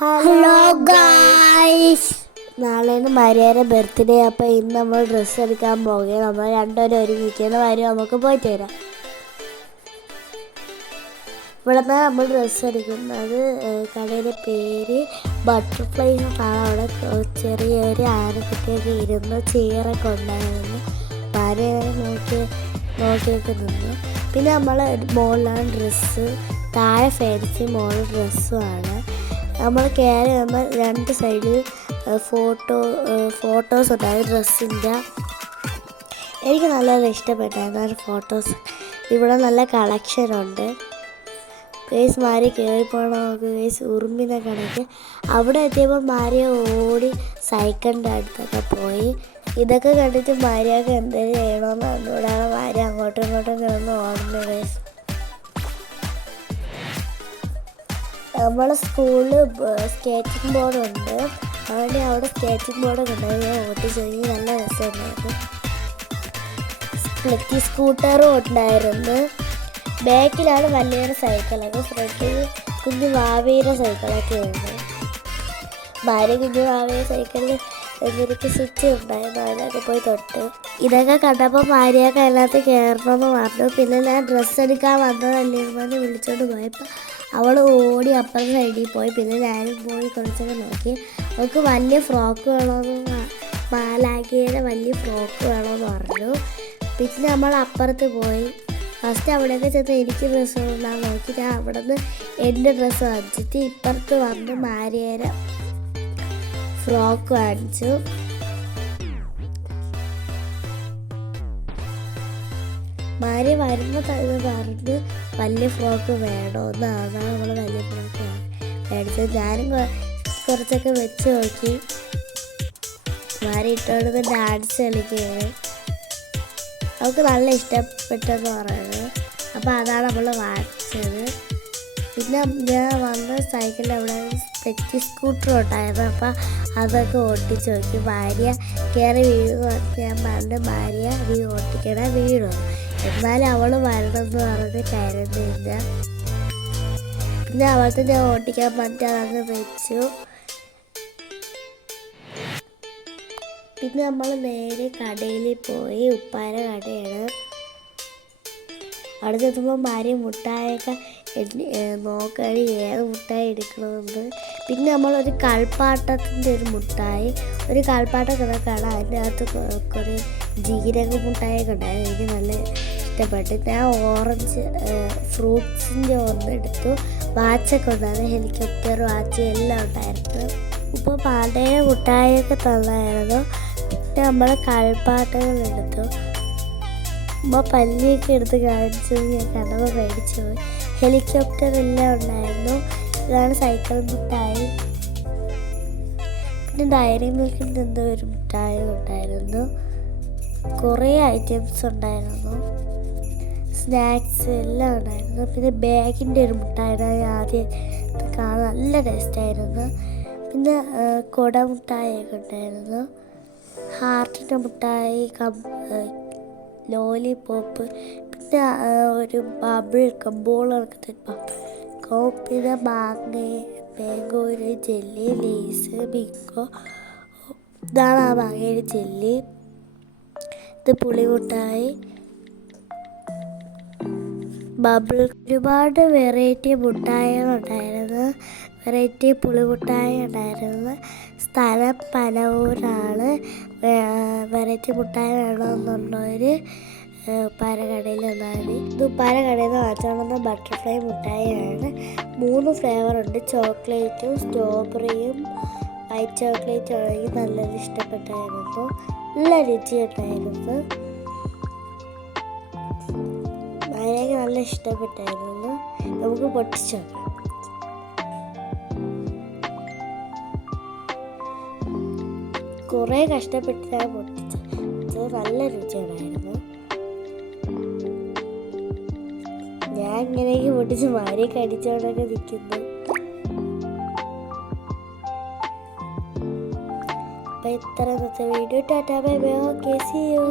Hello guys നാളെയാണ് മരിയയുടെ birthday അപ്പോൾ ഇന്ന് നമ്മൾ ഡ്രസ്സ് എടുക്കാൻ പോകുകയാണ് നമ്മൾ രണ്ടുപേരും ഒരുമിക്കുന്ന കാര്യം നമുക്ക് പോയിട്ട് വരാം. ഇവിടെ നിന്ന് നമ്മൾ ഡ്രസ്സ് എടുക്കുന്നത് കടയുടെ പേര് ബട്ടർഫ്ലൈ എന്നാണ് അവിടെ ചെറിയൊരു ആനക്കുട്ടിയൊക്കെ ഇരുന്ന് ചെയറൊക്കെ ഉണ്ടായിരുന്നു. ഭാര്യ നോക്കി നോക്കിയൊക്കെ നിന്നു. പിന്നെ നമ്മൾ മുകളിലാണ് ഡ്രസ്സ് താഴെ ഫാൻസി മോൾ ഡ്രസ്സുമാണ് നമ്മൾ കയറി നമ്മൾ രണ്ട് സൈഡിൽ ഫോട്ടോ ഫോട്ടോസ് ഉണ്ടായി ഡ്രസ്സിന്റെ. എനിക്ക് നല്ല ഇഷ്ടപ്പെട്ടായിരുന്നു ആ ഫോട്ടോസ്. ഇവിടെ നല്ല കളക്ഷൻ ഉണ്ട്. കേസ് മാരി കയറിപ്പോണ നമുക്ക് കേസ് ഉറുമ്പിനെ കണക്ക് അവിടെ എത്തിയപ്പോൾ മാരിയ ഓടി സൈക്കിളിന്റെ അടുത്തൊക്കെ പോയി. ഇതൊക്കെ കണ്ടിട്ട് മാരിയൊക്കെ എന്തെങ്കിലും ചെയ്യണമെന്ന് കണ്ടുകൂടാതെ മാരി അങ്ങോട്ടും ഇങ്ങോട്ടും കിടന്ന് ഓടുന്നു കേസ് നമ്മളെ സ്കൂളിൽ സ്കേറ്റിംഗ് ബോർഡുണ്ട്. അതുകൊണ്ട് അവിടെ സ്കേറ്റിംഗ് ബോർഡൊക്കെ ഉണ്ടായിരുന്നു ഞാൻ കഴിഞ്ഞ് നല്ല രസമുണ്ടായിരുന്നു. സ്പ്ലിറ്റി സ്കൂട്ടറും ഉണ്ടായിരുന്നു. ബാക്കിലാണ് വലിയൊരു സൈക്കിളൊക്കെ ഫ്രണ്ടിൽ കുഞ്ഞു വാവയുടെ സൈക്കിളൊക്കെ ഉണ്ട്. ഭാര്യ കുഞ്ഞു വാവയുടെ സൈക്കിളിൽ എന്തൊക്കെ സ്വിച്ച് ഉണ്ടായിരുന്നു. അതിനൊക്കെ പോയി തൊട്ട്. ഇതൊക്കെ കണ്ടപ്പോൾ ഭാര്യയൊക്കെ അതിനകത്ത് കയറണമെന്ന് പറഞ്ഞു. പിന്നെ ഞാൻ ഡ്രസ്സ് എടുക്കാൻ വന്നതല്ലേ വിളിച്ചോണ്ട് പോയപ്പോൾ അവൾ ഓടി അപ്പുറം സൈഡിൽ പോയി. പിന്നെ ഞാനും പോയി കുറച്ചൊക്കെ നോക്കി. അവൾക്ക് വലിയ ഫ്രോക്ക് വേണമെന്ന് പാലാക്കിയുടെ വലിയ ഫ്രോക്ക് വേണമെന്ന് പറഞ്ഞു. പിന്നെ നമ്മൾ അപ്പുറത്ത് പോയി. ഫസ്റ്റ് അവിടെയൊക്കെ ചെന്ന് എനിക്ക് ഡ്രസ്സ് കൊണ്ടാൻ നോക്കി. ഞാൻ അവിടെ നിന്ന് എന്റെ ഡ്രസ്സ് വാങ്ങിച്ചിട്ട് ഇപ്പുറത്ത് വന്ന് മാരിയേരെ ഫ്രോക്ക് വാങ്ങിച്ചു. മാരി വരുമ്പോൾ തന്നെ പറഞ്ഞ് വലിയ ഫ്രോക്ക് വേണമെന്ന് അതാണ് നമ്മൾ വലിയ ഫ്രോക്ക് മേടിച്ചത്. ഞാനും കുറച്ചൊക്കെ വെച്ച് നോക്കി. ഭാര്യ ഇട്ടുകൊണ്ട് ഡാൻസ് കളിക്കുകയാണ്. അവൾക്ക് നല്ല ഇഷ്ടപ്പെട്ടെന്ന് പറയുന്നത് അപ്പോൾ അതാണ് നമ്മൾ വാങ്ങിച്ചത്. പിന്നെ ഞാൻ വന്ന സൈക്കിളിൽ അവിടെ പെറ്റി സ്കൂട്ടർ ഉണ്ടായിരുന്നു. അപ്പോൾ അതൊക്കെ ഓട്ടിച്ച് നോക്കി. ഭാര്യ കയറി വീഴുന്നു ഞാൻ പറഞ്ഞ് ഭാര്യ നീ ഓട്ടിക്കണ വീഴും എന്നാലും അവൾ വരണമെന്ന് പറഞ്ഞ് കയറുന്നില്ല പിന്നെ അവൾക്ക് ഞാൻ ഓട്ടിക്കാൻ പറ്റാതെ വെച്ചു. പിന്നെ നമ്മൾ നേരെ കടയിൽ പോയി. ഉപ്പാര കടയാണ്. അവിടെ ചെത്തുമ്പോൾ ഭാര്യ മുട്ടായൊക്കെ നോക്കണി ഏത് മുട്ടായി എടുക്കണമെന്ന്. പിന്നെ നമ്മളൊരു കൾപ്പാട്ടത്തിന്റെ ഒരു മുട്ടായി. ഒരു കളിപ്പാട്ടം കിടക്കാണ് അതിന്റെ അകത്ത് കൊ- കുറേ ജീരക മുട്ടായൊക്കെ ഉണ്ടായിരുന്നു എനിക്ക് നല്ല ഇഷ്ടപ്പെട്ടു. ഞാൻ ഓറഞ്ച് ഫ്രൂട്ട്സിന്റെ ഒന്ന് എടുത്തു. വാച്ചൊക്കെ ഉണ്ടായിരുന്നു ഹെലികോപ്റ്റർ വാച്ച് എല്ലാം ഉണ്ടായിരുന്നു. ഇപ്പോൾ പഴയ മുട്ടായൊക്കെ തന്നായിരുന്നു. പിന്നെ നമ്മൾ കളിപ്പാട്ടങ്ങൾ എടുത്തു. ഉമ്മ പല്ലിയൊക്കെ എടുത്ത് കാണിച്ചു. ഞാൻ കടവ് മേടിച്ചു പോയി. ഹെലികോപ്റ്റർ എല്ലാം ഉണ്ടായിരുന്നു. ഇതാണ് സൈക്കിൾ മിഠായി പിന്നെ ഡയറി മിൽക്കിൽ നിന്ന് ഒരു മിഠായി ഉണ്ടായിരുന്നു. കുറേ ഐറ്റംസ് ഉണ്ടായിരുന്നു. സ്നാക്സ് എല്ലാം ഉണ്ടായിരുന്നു. പിന്നെ ബാഗിന്റെ ഒരു മിഠായി ആദ്യം കാണാൻ നല്ല ടേസ്റ്റായിരുന്നു പിന്നെ കുട മിഠായിയൊക്കെ ഉണ്ടായിരുന്നു. ഹാർട്ടിന്റെ മുട്ടായി കം ലോലിപോപ്പ് പിന്നെ ഒരു ബബിൾ കമ്പോൾ കണക്കത്തെ ബബിൾ പിന്നെ മാങ്ങ മാംഗോ ഒരു ജെല്ലി ലേസ് ബിങ്കോ ഇതാണ് ആ മാങ്ങയുടെ ജെല്ലി. ഇത് പുളിമുട്ടായി ബബിൾ ഒരുപാട് വെറൈറ്റി മുട്ടായികളുണ്ടായിരുന്നു. വെറൈറ്റി പുളിമുട്ടായി ഉണ്ടായിരുന്നു സ്ഥലം പനവൂരാണ്. വെറൈറ്റി മുട്ടായി വേണമെന്നുള്ളവർ ഉപ്പാരക്കടയിൽ ഇത് ഉപ്പാരക്കടയിൽ നിന്ന് വാങ്ങിച്ചോണ്ടുന്ന ബട്ടർഫ്ലൈ മുട്ടായിയാണ്. മൂന്ന് ഫ്ലേവർ ഉണ്ട്. ചോക്ലേറ്റും സ്ട്രോബെറിയും വൈറ്റ് ചോക്ലേറ്റും ആണെങ്കിൽ നല്ലത് ഇഷ്ടപ്പെട്ടായിരുന്നു. നല്ല രുചിയുണ്ടായിരുന്നു അതിനൊക്കെ നല്ല ഇഷ്ടപ്പെട്ടായിരുന്നു. നമുക്ക് പൊട്ടിച്ചു കുറേ കഷ്ടപ്പെട്ടിട്ടാണ് പൊട്ടിച്ചത്. നല്ല രുചിയുണ്ടായിരുന്നു ഞാൻ ഇങ്ങനെയൊക്കെ പൊട്ടിച്ച് മാരി കടിച്ചോണ്ടൊക്കെ നിൽക്കുന്നു അപ്പൊ ഇത്ര video tata bye bye. Okay see you